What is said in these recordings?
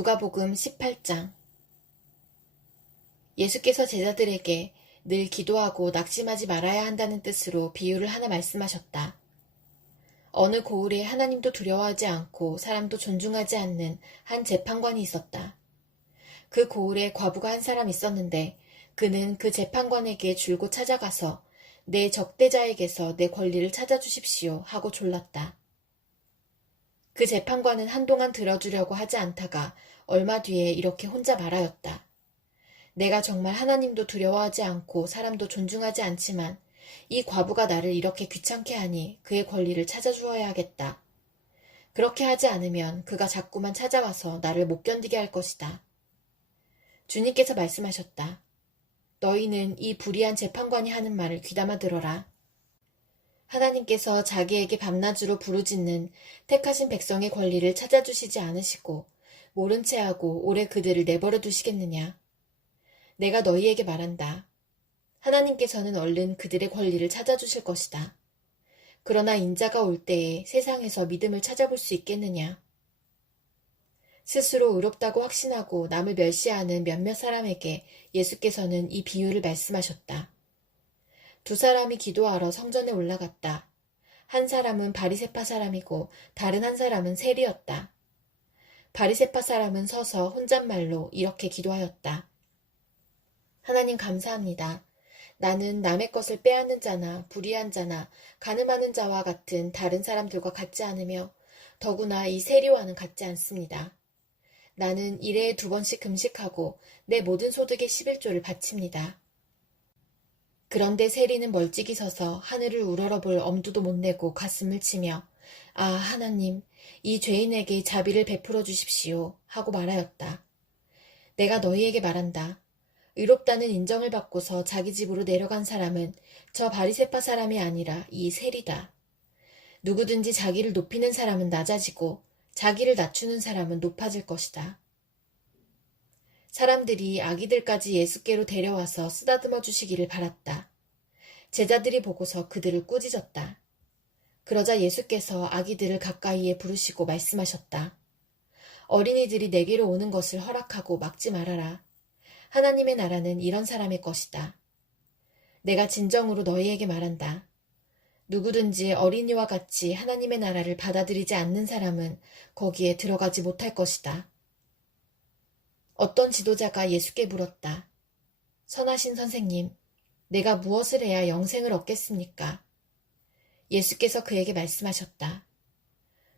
누가복음 18장. 예수께서 제자들에게 늘 기도하고 낙심하지 말아야 한다는 뜻으로 비유를 하나 말씀하셨다. 어느 고을에 하나님도 두려워하지 않고 사람도 존중하지 않는 한 재판관이 있었다. 그 고을에 과부가 한 사람 있었는데 그는 그 재판관에게 줄곧 찾아가서 내 적대자에게서 내 권리를 찾아주십시오 하고 졸랐다. 그 재판관은 한동안 들어주려고 하지 않다가 얼마 뒤에 이렇게 혼자 말하였다. 내가 정말 하나님도 두려워하지 않고 사람도 존중하지 않지만 이 과부가 나를 이렇게 귀찮게 하니 그의 권리를 찾아주어야 하겠다. 그렇게 하지 않으면 그가 자꾸만 찾아와서 나를 못 견디게 할 것이다. 주님께서 말씀하셨다. 너희는 이 불의한 재판관이 하는 말을 귀담아 들어라. 하나님께서 자기에게 밤낮으로 부르짖는 택하신 백성의 권리를 찾아주시지 않으시고 모른 채 하고 오래 그들을 내버려 두시겠느냐. 내가 너희에게 말한다. 하나님께서는 얼른 그들의 권리를 찾아주실 것이다. 그러나 인자가 올 때에 세상에서 믿음을 찾아볼 수 있겠느냐. 스스로 의롭다고 확신하고 남을 멸시하는 몇몇 사람에게 예수께서는 이 비유를 말씀하셨다. 두 사람이 기도하러 성전에 올라갔다. 한 사람은 바리새파 사람이고 다른 한 사람은 세리였다. 바리새파 사람은 서서 혼잣말로 이렇게 기도하였다. 하나님 감사합니다. 나는 남의 것을 빼앗는 자나 불의한 자나 간음하는 자와 같은 다른 사람들과 같지 않으며 더구나 이 세리와는 같지 않습니다. 나는 일해에 2번씩 금식하고 내 모든 소득의 11조를 바칩니다. 그런데 세리는 멀찍이 서서 하늘을 우러러볼 엄두도 못 내고 가슴을 치며 아 하나님 이 죄인에게 자비를 베풀어 주십시오 하고 말하였다. 내가 너희에게 말한다. 의롭다는 인정을 받고서 자기 집으로 내려간 사람은 저 바리새파 사람이 아니라 이 세리다. 누구든지 자기를 높이는 사람은 낮아지고 자기를 낮추는 사람은 높아질 것이다. 사람들이 아기들까지 예수께로 데려와서 쓰다듬어 주시기를 바랐다. 제자들이 보고서 그들을 꾸짖었다. 그러자 예수께서 아기들을 가까이에 부르시고 말씀하셨다. 어린이들이 내게로 오는 것을 허락하고 막지 말아라. 하나님의 나라는 이런 사람의 것이다. 내가 진정으로 너희에게 말한다. 누구든지 어린이와 같이 하나님의 나라를 받아들이지 않는 사람은 거기에 들어가지 못할 것이다. 어떤 지도자가 예수께 물었다. 선하신 선생님, 내가 무엇을 해야 영생을 얻겠습니까? 예수께서 그에게 말씀하셨다.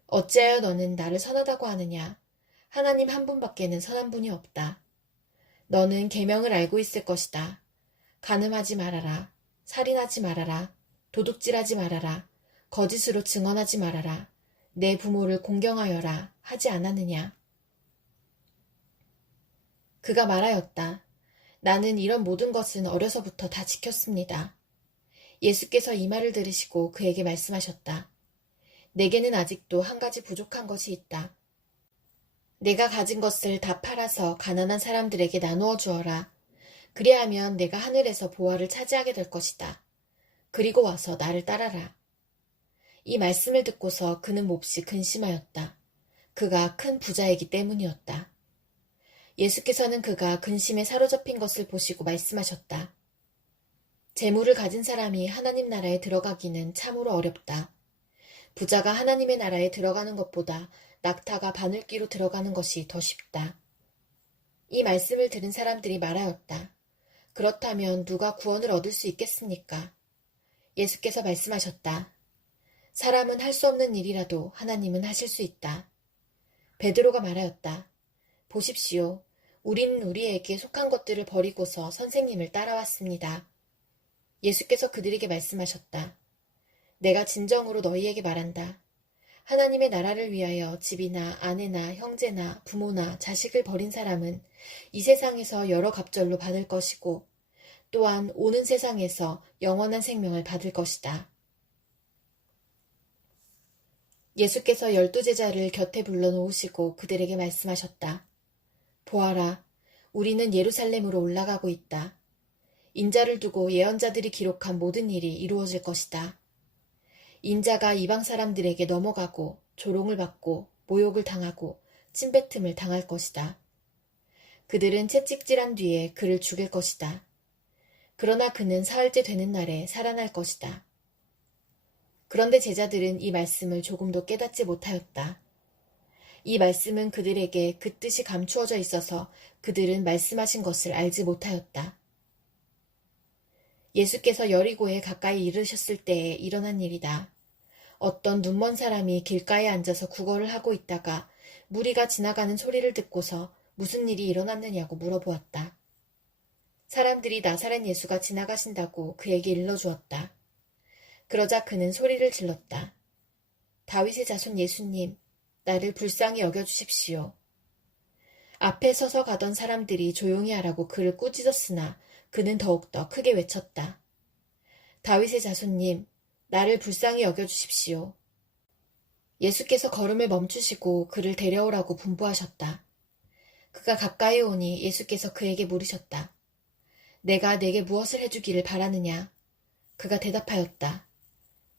어찌하여 너는 나를 선하다고 하느냐? 하나님 한 분밖에는 선한 분이 없다. 너는 계명을 알고 있을 것이다. 간음하지 말아라. 살인하지 말아라. 도둑질하지 말아라. 거짓으로 증언하지 말아라. 내 부모를 공경하여라. 하지 않았느냐? 그가 말하였다. 나는 이런 모든 것은 어려서부터 다 지켰습니다. 예수께서 이 말을 들으시고 그에게 말씀하셨다. 내게는 아직도 한 가지 부족한 것이 있다. 내가 가진 것을 다 팔아서 가난한 사람들에게 나누어 주어라. 그리하면 내가 하늘에서 보화를 차지하게 될 것이다. 그리고 와서 나를 따라라. 이 말씀을 듣고서 그는 몹시 근심하였다. 그가 큰 부자이기 때문이었다. 예수께서는 그가 근심에 사로잡힌 것을 보시고 말씀하셨다. 재물을 가진 사람이 하나님 나라에 들어가기는 참으로 어렵다. 부자가 하나님의 나라에 들어가는 것보다 낙타가 바늘귀로 들어가는 것이 더 쉽다. 이 말씀을 들은 사람들이 말하였다. 그렇다면 누가 구원을 얻을 수 있겠습니까? 예수께서 말씀하셨다. 사람은 할 수 없는 일이라도 하나님은 하실 수 있다. 베드로가 말하였다. 보십시오. 우리는 우리에게 속한 것들을 버리고서 선생님을 따라왔습니다. 예수께서 그들에게 말씀하셨다. 내가 진정으로 너희에게 말한다. 하나님의 나라를 위하여 집이나 아내나 형제나 부모나 자식을 버린 사람은 이 세상에서 여러 갑절로 받을 것이고 또한 오는 세상에서 영원한 생명을 받을 것이다. 예수께서 12제자를 곁에 불러놓으시고 그들에게 말씀하셨다. 보아라, 우리는 예루살렘으로 올라가고 있다. 인자를 두고 예언자들이 기록한 모든 일이 이루어질 것이다. 인자가 이방 사람들에게 넘어가고 조롱을 받고 모욕을 당하고 침뱉음을 당할 것이다. 그들은 채찍질한 뒤에 그를 죽일 것이다. 그러나 그는 사흘째 되는 날에 살아날 것이다. 그런데 제자들은 이 말씀을 조금도 깨닫지 못하였다. 이 말씀은 그들에게 그 뜻이 감추어져 있어서 그들은 말씀하신 것을 알지 못하였다. 예수께서 여리고에 가까이 이르셨을 때에 일어난 일이다. 어떤 눈먼 사람이 길가에 앉아서 구걸을 하고 있다가 무리가 지나가는 소리를 듣고서 무슨 일이 일어났느냐고 물어보았다. 사람들이 나사렛 예수가 지나가신다고 그에게 일러주었다. 그러자 그는 소리를 질렀다. 다윗의 자손 예수님, 나를 불쌍히 여겨주십시오. 앞에 서서 가던 사람들이 조용히 하라고 그를 꾸짖었으나 그는 더욱더 크게 외쳤다. 다윗의 자손님, 나를 불쌍히 여겨주십시오. 예수께서 걸음을 멈추시고 그를 데려오라고 분부하셨다. 그가 가까이 오니 예수께서 그에게 물으셨다. 내가 내게 무엇을 해주기를 바라느냐? 그가 대답하였다.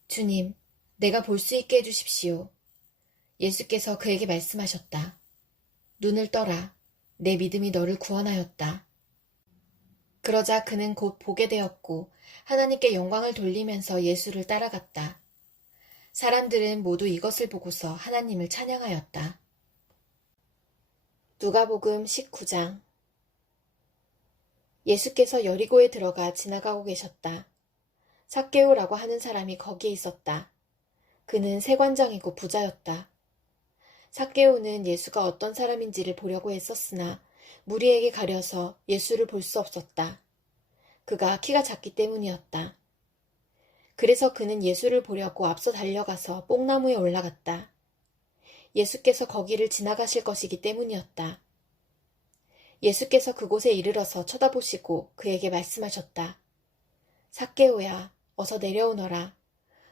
주님, 내가 볼 수 있게 해주십시오. 예수께서 그에게 말씀하셨다. 눈을 떠라. 내 믿음이 너를 구원하였다. 그러자 그는 곧 보게 되었고 하나님께 영광을 돌리면서 예수를 따라갔다. 사람들은 모두 이것을 보고서 하나님을 찬양하였다. 누가복음 19장. 예수께서 여리고에 들어가 지나가고 계셨다. 삭개오라고 하는 사람이 거기에 있었다. 그는 세관장이고 부자였다. 삭개오는 예수가 어떤 사람인지를 보려고 애썼으나 무리에게 가려서 예수를 볼 수 없었다. 그가 키가 작기 때문이었다. 그래서 그는 예수를 보려고 앞서 달려가서 뽕나무에 올라갔다. 예수께서 거기를 지나가실 것이기 때문이었다. 예수께서 그곳에 이르러서 쳐다보시고 그에게 말씀하셨다. 삭개오야, 어서 내려오너라.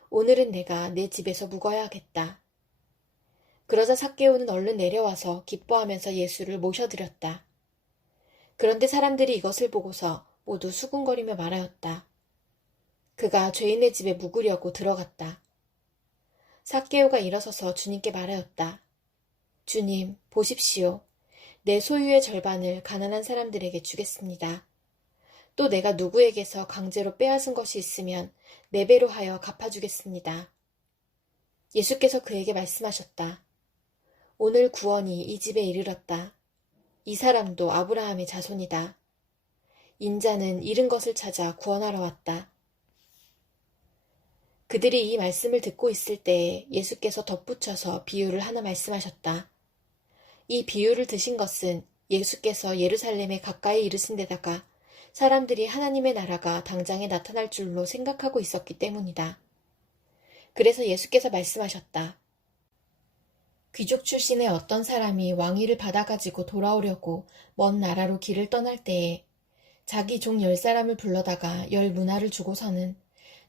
오늘은 내가 내 집에서 묵어야겠다. 그러자 삭개오는 얼른 내려와서 기뻐하면서 예수를 모셔드렸다. 그런데 사람들이 이것을 보고서 모두 수군거리며 말하였다. 그가 죄인의 집에 묵으려고 들어갔다. 삭개오가 일어서서 주님께 말하였다. 주님, 보십시오. 내 소유의 절반을 가난한 사람들에게 주겠습니다. 또 내가 누구에게서 강제로 빼앗은 것이 있으면 4배로 하여 갚아주겠습니다. 예수께서 그에게 말씀하셨다. 오늘 구원이 이 집에 이르렀다. 이 사람도 아브라함의 자손이다. 인자는 잃은 것을 찾아 구원하러 왔다. 그들이 이 말씀을 듣고 있을 때에 예수께서 덧붙여서 비유를 하나 말씀하셨다. 이 비유를 드신 것은 예수께서 예루살렘에 가까이 이르신 데다가 사람들이 하나님의 나라가 당장에 나타날 줄로 생각하고 있었기 때문이다. 그래서 예수께서 말씀하셨다. 귀족 출신의 어떤 사람이 왕위를 받아가지고 돌아오려고 먼 나라로 길을 떠날 때에 자기 종 10사람을 불러다가 10문화를 주고서는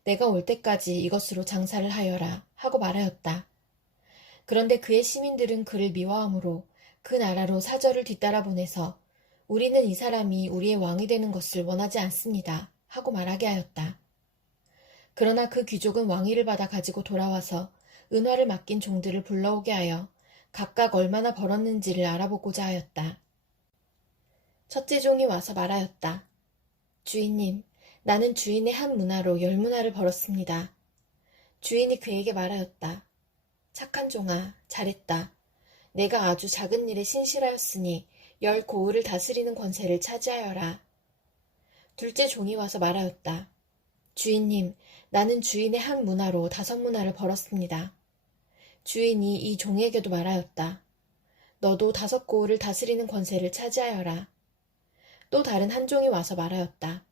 내가 올 때까지 이것으로 장사를 하여라 하고 말하였다. 그런데 그의 시민들은 그를 미워하므로 그 나라로 사절을 뒤따라 보내서 우리는 이 사람이 우리의 왕이 되는 것을 원하지 않습니다 하고 말하게 하였다. 그러나 그 귀족은 왕위를 받아 가지고 돌아와서 은화를 맡긴 종들을 불러오게 하여 각각 얼마나 벌었는지를 알아보고자 하였다. 첫째 종이 와서 말하였다. 주인님, 나는 주인의 한 문화로 10문화를 벌었습니다. 주인이 그에게 말하였다. 착한 종아, 잘했다. 내가 아주 작은 일에 신실하였으니 10 고을을 다스리는 권세를 차지하여라. 둘째 종이 와서 말하였다. 주인님, 나는 주인의 한 문화로 5문화를 벌었습니다. 주인이 이 종에게도 말하였다. 너도 5 고을을 다스리는 권세를 차지하여라. 또 다른 한 종이 와서 말하였다.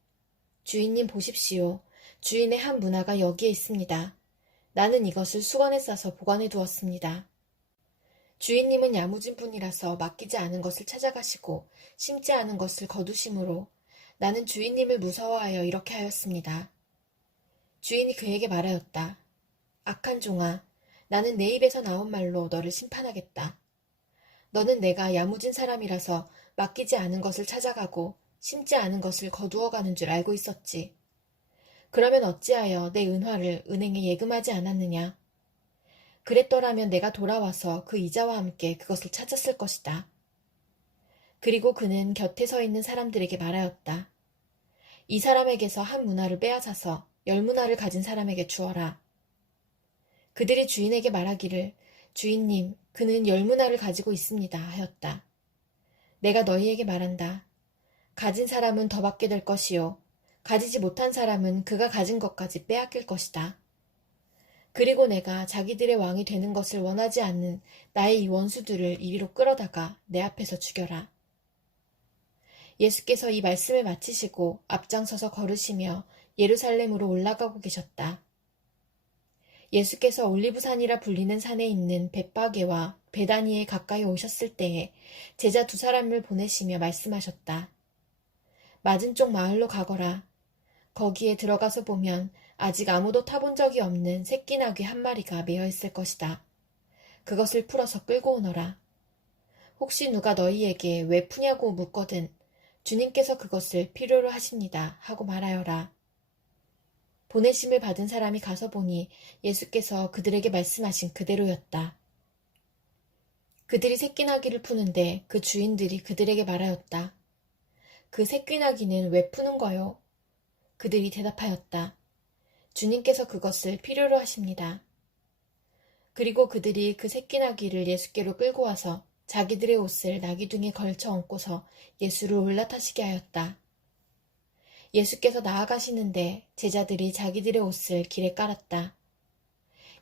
주인님 보십시오. 주인의 한 문화가 여기에 있습니다. 나는 이것을 수건에 싸서 보관해 두었습니다. 주인님은 야무진 분이라서 맡기지 않은 것을 찾아가시고 심지 않은 것을 거두심으로 나는 주인님을 무서워하여 이렇게 하였습니다. 주인이 그에게 말하였다. 악한 종아, 나는 내 입에서 나온 말로 너를 심판하겠다. 너는 내가 야무진 사람이라서 맡기지 않은 것을 찾아가고 심지 않은 것을 거두어가는 줄 알고 있었지. 그러면 어찌하여 내 은화를 은행에 예금하지 않았느냐? 그랬더라면 내가 돌아와서 그 이자와 함께 그것을 찾았을 것이다. 그리고 그는 곁에 서 있는 사람들에게 말하였다. 이 사람에게서 한 문화를 빼앗아서 10문화를 가진 사람에게 주어라. 그들이 주인에게 말하기를 주인님, 그는 10문화를 가지고 있습니다 하였다. 내가 너희에게 말한다. 가진 사람은 더 받게 될 것이요. 가지지 못한 사람은 그가 가진 것까지 빼앗길 것이다. 그리고 내가 자기들의 왕이 되는 것을 원하지 않는 나의 이 원수들을 이리로 끌어다가 내 앞에서 죽여라. 예수께서 이 말씀을 마치시고 앞장서서 걸으시며 예루살렘으로 올라가고 계셨다. 예수께서 올리브산이라 불리는 산에 있는 벳바게와 베다니에 가까이 오셨을 때에 제자 2사람을 보내시며 말씀하셨다. 맞은 쪽 마을로 가거라. 거기에 들어가서 보면 아직 아무도 타본 적이 없는 새끼 나귀 1마리가 매어 있을 것이다. 그것을 풀어서 끌고 오너라. 혹시 누가 너희에게 왜 푸냐고 묻거든 주님께서 그것을 필요로 하십니다 하고 말하여라. 보내심을 받은 사람이 가서 보니 예수께서 그들에게 말씀하신 그대로였다. 그들이 새끼 나귀를 푸는데 그 주인들이 그들에게 말하였다. 그 새끼 나귀는 왜 푸는 거요? 그들이 대답하였다. 주님께서 그것을 필요로 하십니다. 그리고 그들이 그 새끼 나귀를 예수께로 끌고 와서 자기들의 옷을 나귀 등에 걸쳐 얹고서 예수를 올라타시게 하였다. 예수께서 나아가시는데 제자들이 자기들의 옷을 길에 깔았다.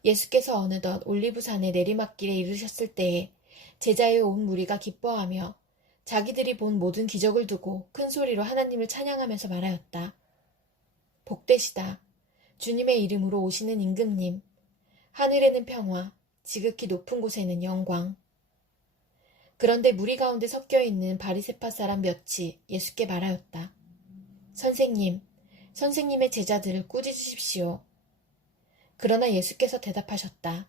예수께서 어느덧 올리브산의 내리막길에 이르셨을 때에 제자의 온 무리가 기뻐하며 자기들이 본 모든 기적을 두고 큰 소리로 하나님을 찬양하면서 말하였다. 복되시다. 주님의 이름으로 오시는 임금님. 하늘에는 평화, 지극히 높은 곳에는 영광. 그런데 무리 가운데 섞여 있는 바리새파 사람 몇이 예수께 말하였다. 선생님, 선생님의 제자들을 꾸짖으십시오. 그러나 예수께서 대답하셨다.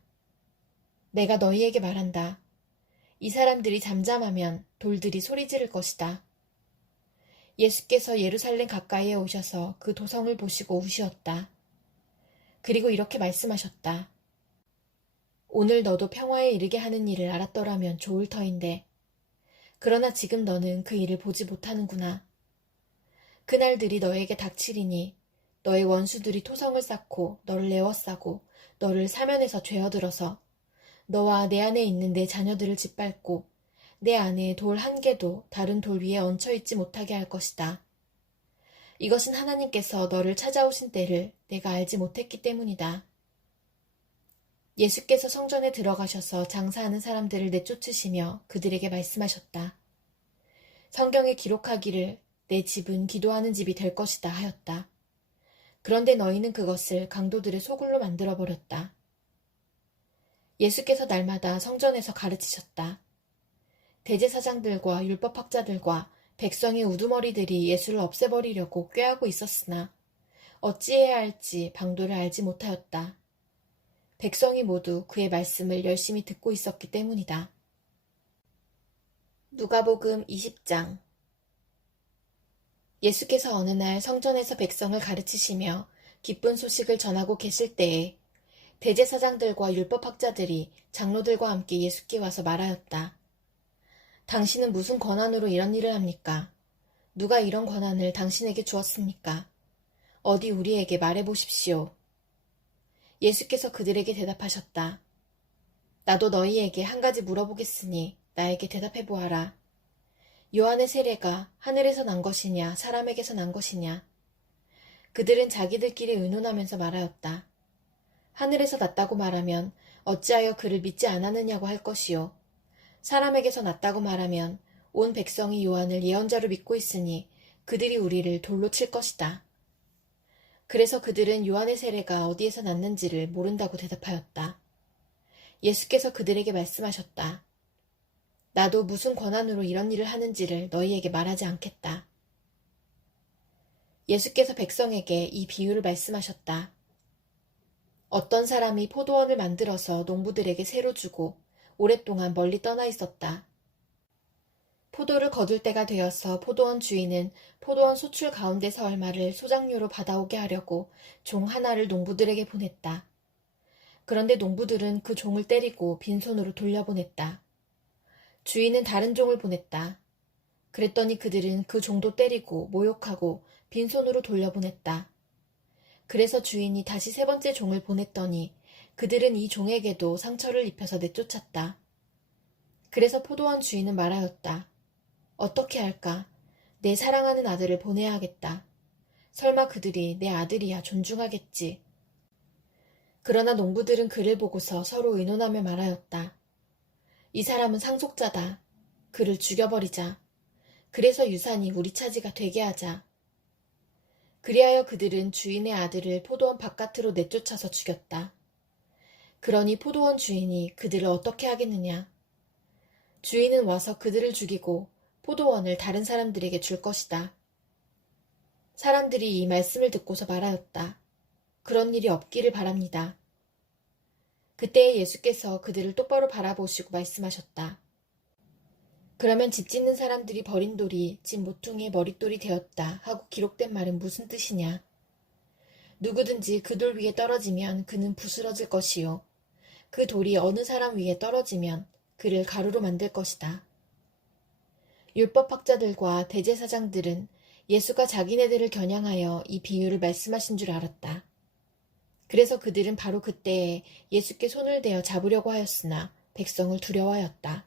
내가 너희에게 말한다. 이 사람들이 잠잠하면 돌들이 소리 지를 것이다. 예수께서 예루살렘 가까이에 오셔서 그 도성을 보시고 우시었다. 그리고 이렇게 말씀하셨다. 오늘 너도 평화에 이르게 하는 일을 알았더라면 좋을 터인데 그러나 지금 너는 그 일을 보지 못하는구나. 그날들이 너에게 닥치리니 너의 원수들이 토성을 쌓고 너를 에워싸고 너를 사면에서 죄어들어서 너와 내 안에 있는 내 자녀들을 짓밟고 내 안에 돌 한 개도 다른 돌 위에 얹혀있지 못하게 할 것이다. 이것은 하나님께서 너를 찾아오신 때를 내가 알지 못했기 때문이다. 예수께서 성전에 들어가셔서 장사하는 사람들을 내쫓으시며 그들에게 말씀하셨다. 성경에 기록하기를 내 집은 기도하는 집이 될 것이다 하였다. 그런데 너희는 그것을 강도들의 소굴로 만들어버렸다. 예수께서 날마다 성전에서 가르치셨다. 대제사장들과 율법학자들과 백성의 우두머리들이 예수를 없애버리려고 꾀하고 있었으나 어찌해야 할지 방도를 알지 못하였다. 백성이 모두 그의 말씀을 열심히 듣고 있었기 때문이다. 누가복음 20장. 예수께서 어느 날 성전에서 백성을 가르치시며 기쁜 소식을 전하고 계실 때에 대제사장들과 율법학자들이 장로들과 함께 예수께 와서 말하였다. 당신은 무슨 권한으로 이런 일을 합니까? 누가 이런 권한을 당신에게 주었습니까? 어디 우리에게 말해보십시오. 예수께서 그들에게 대답하셨다. 나도 너희에게 한 가지 물어보겠으니 나에게 대답해보아라. 요한의 세례가 하늘에서 난 것이냐 사람에게서 난 것이냐? 그들은 자기들끼리 의논하면서 말하였다. 하늘에서 났다고 말하면 어찌하여 그를 믿지 않았느냐고 할 것이요. 사람에게서 났다고 말하면 온 백성이 요한을 예언자로 믿고 있으니 그들이 우리를 돌로 칠 것이다. 그래서 그들은 요한의 세례가 어디에서 났는지를 모른다고 대답하였다. 예수께서 그들에게 말씀하셨다. 나도 무슨 권한으로 이런 일을 하는지를 너희에게 말하지 않겠다. 예수께서 백성에게 이 비유를 말씀하셨다. 어떤 사람이 포도원을 만들어서 농부들에게 새로 주고 오랫동안 멀리 떠나 있었다. 포도를 거둘 때가 되어서 포도원 주인은 포도원 소출 가운데서 얼마를 소작료로 받아오게 하려고 종 하나를 농부들에게 보냈다. 그런데 농부들은 그 종을 때리고 빈손으로 돌려보냈다. 주인은 다른 종을 보냈다. 그랬더니 그들은 그 종도 때리고 모욕하고 빈손으로 돌려보냈다. 그래서 주인이 다시 세 번째 종을 보냈더니 그들은 이 종에게도 상처를 입혀서 내쫓았다. 그래서 포도원 주인은 말하였다. 어떻게 할까? 내 사랑하는 아들을 보내야 하겠다. 설마 그들이 내 아들이야 존중하겠지. 그러나 농부들은 그를 보고서 서로 의논하며 말하였다. 이 사람은 상속자다. 그를 죽여버리자. 그래서 유산이 우리 차지가 되게 하자. 그리하여 그들은 주인의 아들을 포도원 바깥으로 내쫓아서 죽였다. 그러니 포도원 주인이 그들을 어떻게 하겠느냐. 주인은 와서 그들을 죽이고 포도원을 다른 사람들에게 줄 것이다. 사람들이 이 말씀을 듣고서 말하였다. 그런 일이 없기를 바랍니다. 그때 예수께서 그들을 똑바로 바라보시고 말씀하셨다. 그러면 집 짓는 사람들이 버린 돌이 집 모퉁이의 머릿돌이 되었다 하고 기록된 말은 무슨 뜻이냐. 누구든지 그 돌 위에 떨어지면 그는 부스러질 것이요. 그 돌이 어느 사람 위에 떨어지면 그를 가루로 만들 것이다. 율법학자들과 대제사장들은 예수가 자기네들을 겨냥하여 이 비유를 말씀하신 줄 알았다. 그래서 그들은 바로 그때에 예수께 손을 대어 잡으려고 하였으나 백성을 두려워하였다.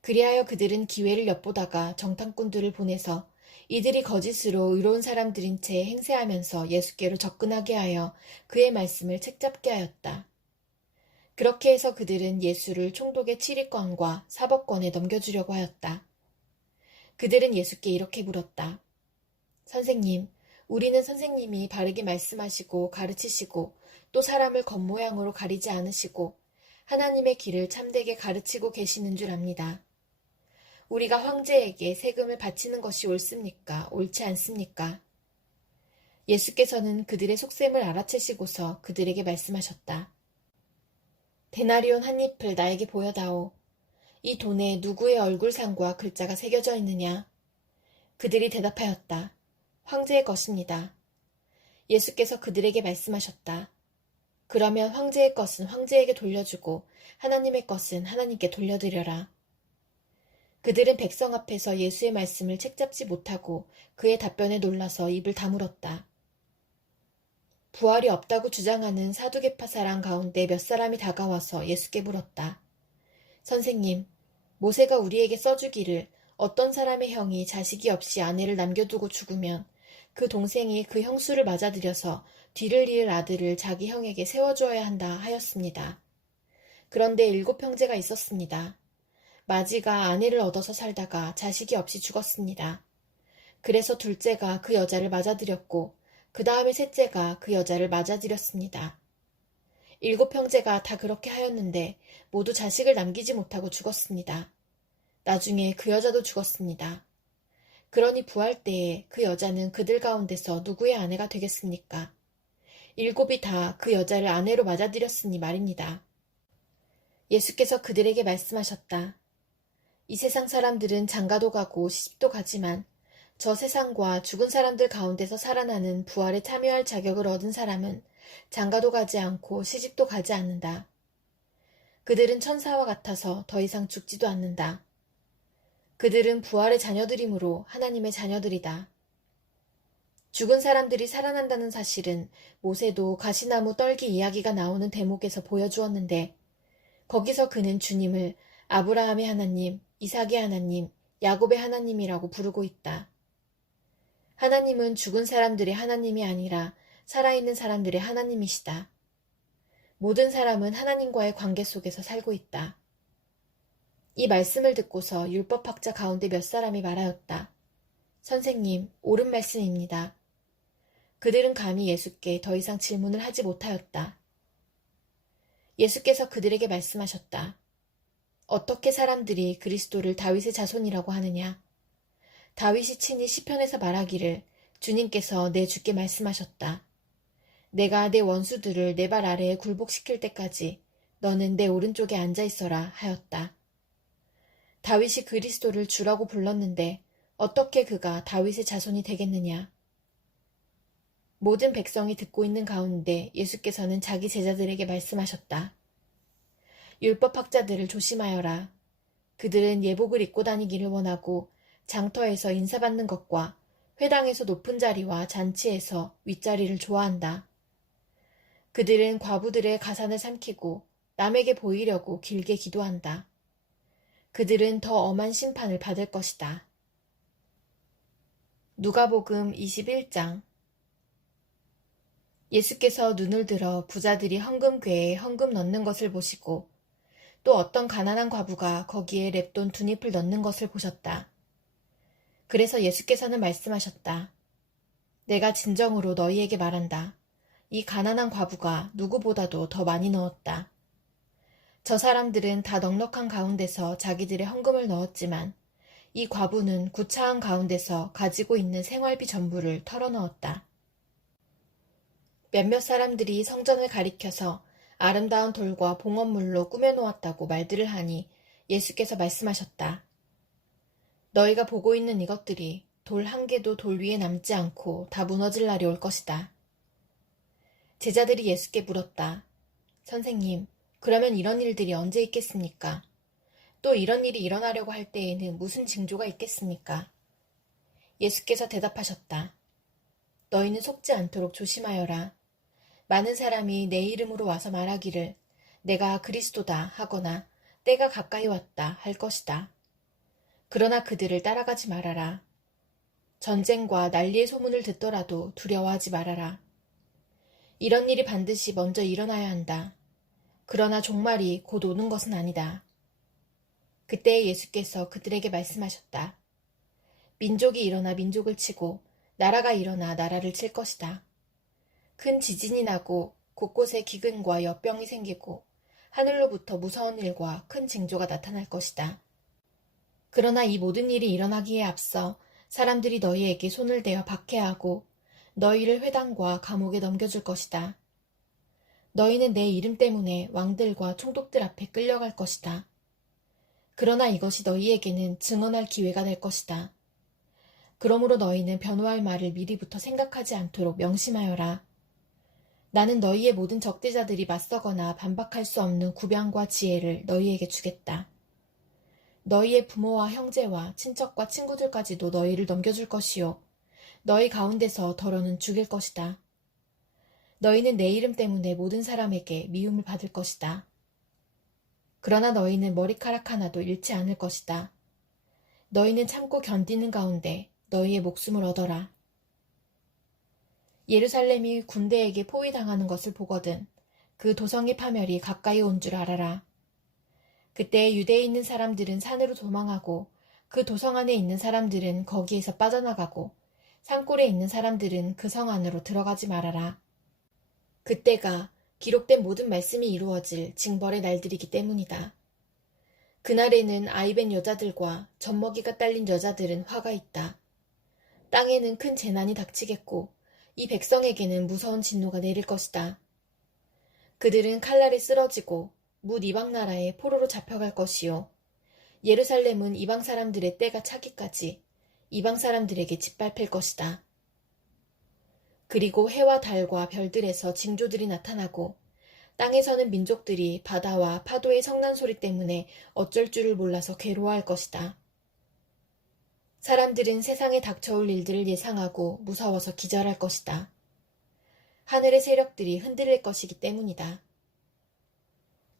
그리하여 그들은 기회를 엿보다가 정탐꾼들을 보내서 이들이 거짓으로 의로운 사람들인 채 행세하면서 예수께로 접근하게 하여 그의 말씀을 책잡게 하였다. 그렇게 해서 그들은 예수를 총독의 치리권과 사법권에 넘겨주려고 하였다. 그들은 예수께 이렇게 물었다. 선생님, 우리는 선생님이 바르게 말씀하시고 가르치시고 또 사람을 겉모양으로 가리지 않으시고 하나님의 길을 참되게 가르치고 계시는 줄 압니다. 우리가 황제에게 세금을 바치는 것이 옳습니까? 옳지 않습니까? 예수께서는 그들의 속셈을 알아채시고서 그들에게 말씀하셨다. 데나리온 한 잎을 나에게 보여다오. 이 돈에 누구의 얼굴상과 글자가 새겨져 있느냐? 그들이 대답하였다. 황제의 것입니다. 예수께서 그들에게 말씀하셨다. 그러면 황제의 것은 황제에게 돌려주고 하나님의 것은 하나님께 돌려드려라. 그들은 백성 앞에서 예수의 말씀을 책잡지 못하고 그의 답변에 놀라서 입을 다물었다. 부활이 없다고 주장하는 사두개파 사람 가운데 몇 사람이 다가와서 예수께 물었다. 선생님, 모세가 우리에게 써주기를 어떤 사람의 형이 자식이 없이 아내를 남겨두고 죽으면 그 동생이 그 형수를 맞아들여서 뒤를 이을 아들을 자기 형에게 세워주어야 한다 하였습니다. 그런데 7 형제가 있었습니다. 마지가 아내를 얻어서 살다가 자식이 없이 죽었습니다. 그래서 둘째가 그 여자를 맞아들였고 그 다음에 셋째가 그 여자를 맞아들였습니다. 7 형제가 다 그렇게 하였는데 모두 자식을 남기지 못하고 죽었습니다. 나중에 그 여자도 죽었습니다. 그러니 부활 때에 그 여자는 그들 가운데서 누구의 아내가 되겠습니까? 7이 다 그 여자를 아내로 맞아들였으니 말입니다. 예수께서 그들에게 말씀하셨다. 이 세상 사람들은 장가도 가고 시집도 가지만 저 세상과 죽은 사람들 가운데서 살아나는 부활에 참여할 자격을 얻은 사람은 장가도 가지 않고 시집도 가지 않는다. 그들은 천사와 같아서 더 이상 죽지도 않는다. 그들은 부활의 자녀들이므로 하나님의 자녀들이다. 죽은 사람들이 살아난다는 사실은 모세도 가시나무 떨기 이야기가 나오는 대목에서 보여주었는데 거기서 그는 주님을 아브라함의 하나님, 이삭의 하나님, 야곱의 하나님이라고 부르고 있다. 하나님은 죽은 사람들의 하나님이 아니라 살아있는 사람들의 하나님이시다. 모든 사람은 하나님과의 관계 속에서 살고 있다. 이 말씀을 듣고서 율법학자 가운데 몇 사람이 말하였다. 선생님, 옳은 말씀입니다. 그들은 감히 예수께 더 이상 질문을 하지 못하였다. 예수께서 그들에게 말씀하셨다. 어떻게 사람들이 그리스도를 다윗의 자손이라고 하느냐? 다윗이 친히 시편에서 말하기를 주님께서 내 주께 말씀하셨다. 내가 내 원수들을 내 발 아래에 굴복시킬 때까지 너는 내 오른쪽에 앉아있어라 하였다. 다윗이 그리스도를 주라고 불렀는데 어떻게 그가 다윗의 자손이 되겠느냐? 모든 백성이 듣고 있는 가운데 예수께서는 자기 제자들에게 말씀하셨다. 율법학자들을 조심하여라. 그들은 예복을 입고 다니기를 원하고 장터에서 인사받는 것과 회당에서 높은 자리와 잔치에서 윗자리를 좋아한다. 그들은 과부들의 가산을 삼키고 남에게 보이려고 길게 기도한다. 그들은 더 엄한 심판을 받을 것이다. 누가복음 21장. 예수께서 눈을 들어 부자들이 헌금궤에 헌금 넣는 것을 보시고 또 어떤 가난한 과부가 거기에 렙돈 2잎을 넣는 것을 보셨다. 그래서 예수께서는 말씀하셨다. 내가 진정으로 너희에게 말한다. 이 가난한 과부가 누구보다도 더 많이 넣었다. 저 사람들은 다 넉넉한 가운데서 자기들의 헌금을 넣었지만 이 과부는 구차한 가운데서 가지고 있는 생활비 전부를 털어넣었다. 몇몇 사람들이 성전을 가리켜서 아름다운 돌과 봉헌물로 꾸며놓았다고 말들을 하니 예수께서 말씀하셨다. 너희가 보고 있는 이것들이 돌 한 개도 돌 위에 남지 않고 다 무너질 날이 올 것이다. 제자들이 예수께 물었다. 선생님, 그러면 이런 일들이 언제 있겠습니까? 또 이런 일이 일어나려고 할 때에는 무슨 징조가 있겠습니까? 예수께서 대답하셨다. 너희는 속지 않도록 조심하여라. 많은 사람이 내 이름으로 와서 말하기를 내가 그리스도다 하거나 때가 가까이 왔다 할 것이다. 그러나 그들을 따라가지 말아라. 전쟁과 난리의 소문을 듣더라도 두려워하지 말아라. 이런 일이 반드시 먼저 일어나야 한다. 그러나 종말이 곧 오는 것은 아니다. 그때 예수께서 그들에게 말씀하셨다. 민족이 일어나 민족을 치고 나라가 일어나 나라를 칠 것이다. 큰 지진이 나고 곳곳에 기근과 여병이 생기고 하늘로부터 무서운 일과 큰 징조가 나타날 것이다. 그러나 이 모든 일이 일어나기에 앞서 사람들이 너희에게 손을 대어 박해하고 너희를 회당과 감옥에 넘겨줄 것이다. 너희는 내 이름 때문에 왕들과 총독들 앞에 끌려갈 것이다. 그러나 이것이 너희에게는 증언할 기회가 될 것이다. 그러므로 너희는 변호할 말을 미리부터 생각하지 않도록 명심하여라. 나는 너희의 모든 적대자들이 맞서거나 반박할 수 없는 구변과 지혜를 너희에게 주겠다. 너희의 부모와 형제와 친척과 친구들까지도 너희를 넘겨줄 것이요. 너희 가운데서 더러는 죽일 것이다. 너희는 내 이름 때문에 모든 사람에게 미움을 받을 것이다. 그러나 너희는 머리카락 하나도 잃지 않을 것이다. 너희는 참고 견디는 가운데 너희의 목숨을 얻어라. 예루살렘이 군대에게 포위당하는 것을 보거든 그 도성의 파멸이 가까이 온 줄 알아라. 그때 유대에 있는 사람들은 산으로 도망하고 그 도성 안에 있는 사람들은 거기에서 빠져나가고 산골에 있는 사람들은 그 성 안으로 들어가지 말아라. 그때가 기록된 모든 말씀이 이루어질 징벌의 날들이기 때문이다. 그날에는 아이벤 여자들과 젖먹이가 딸린 여자들은 화가 있다. 땅에는 큰 재난이 닥치겠고 이 백성에게는 무서운 진노가 내릴 것이다. 그들은 칼날에 쓰러지고 뭇 이방 나라에 포로로 잡혀갈 것이요. 예루살렘은 이방 사람들의 때가 차기까지 이방 사람들에게 짓밟힐 것이다. 그리고 해와 달과 별들에서 징조들이 나타나고 땅에 서는 민족들이 바다와 파도의 성난 소리 때문에 어쩔 줄을 몰라서 괴로워할 것이다. 사람들은 세상에 닥쳐올 일들을 예상하고 무서워서 기절할 것이다. 하늘의 세력들이 흔들릴 것이기 때문이다.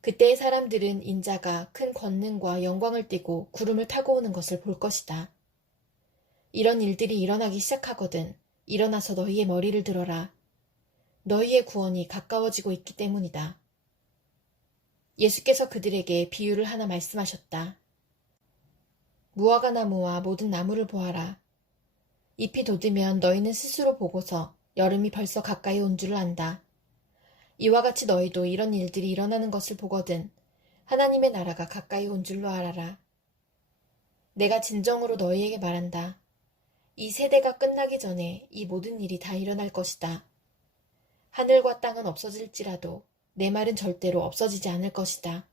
그때의 사람들은 인자가 큰 권능과 영광을 띠고 구름을 타고 오는 것을 볼 것이다. 이런 일들이 일어나기 시작하거든 일어나서 너희의 머리를 들어라. 너희의 구원이 가까워지고 있기 때문이다. 예수께서 그들에게 비유를 하나 말씀하셨다. 무화과 나무와 모든 나무를 보아라. 잎이 돋으면 너희는 스스로 보고서 여름이 벌써 가까이 온 줄을 안다. 이와 같이 너희도 이런 일들이 일어나는 것을 보거든 하나님의 나라가 가까이 온 줄로 알아라. 내가 진정으로 너희에게 말한다. 이 세대가 끝나기 전에 이 모든 일이 다 일어날 것이다. 하늘과 땅은 없어질지라도 내 말은 절대로 없어지지 않을 것이다.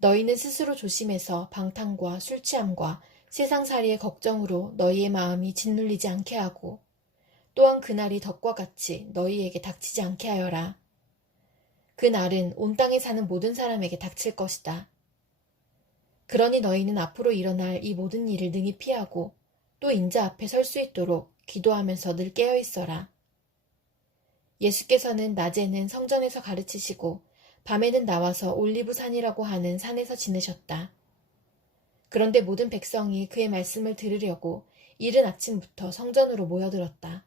너희는 스스로 조심해서 방탕과 술취함과 세상살이의 걱정으로 너희의 마음이 짓눌리지 않게 하고 또한 그날이 덕과 같이 너희에게 닥치지 않게 하여라. 그 날은 온 땅에 사는 모든 사람에게 닥칠 것이다. 그러니 너희는 앞으로 일어날 이 모든 일을 능히 피하고 또 인자 앞에 설 수 있도록 기도하면서 늘 깨어 있어라. 예수께서는 낮에는 성전에서 가르치시고 밤에는 나와서 올리브산이라고 하는 산에서 지내셨다. 그런데 모든 백성이 그의 말씀을 들으려고 이른 아침부터 성전으로 모여들었다.